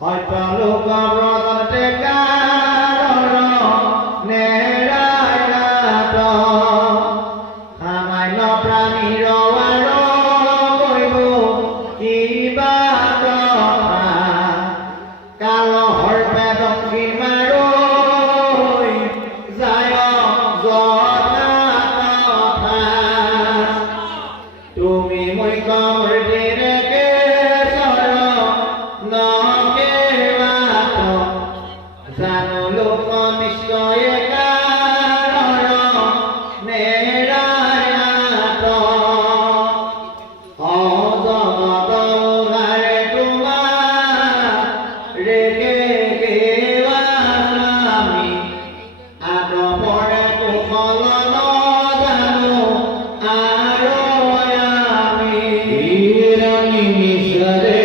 হয়তো লোক ব্রততে কারণ নেৰায়াত সামান্য প্ৰাণীৰ আৰু কৰিব কিবা কথা কালহৰ বেদংগী মাৰৈ যায় জনা কথা তুমি মই কমৰ দিৰেকে চৰ নকে মাত জানো লোক নিশ্চয় কাৰণ নেৰায়াত অজগত হাৰে তোমাৰ ৰেগে আমি আদমৰে কুশল নজানো আৰু আমি ৰাণী মিছৰে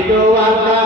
Doa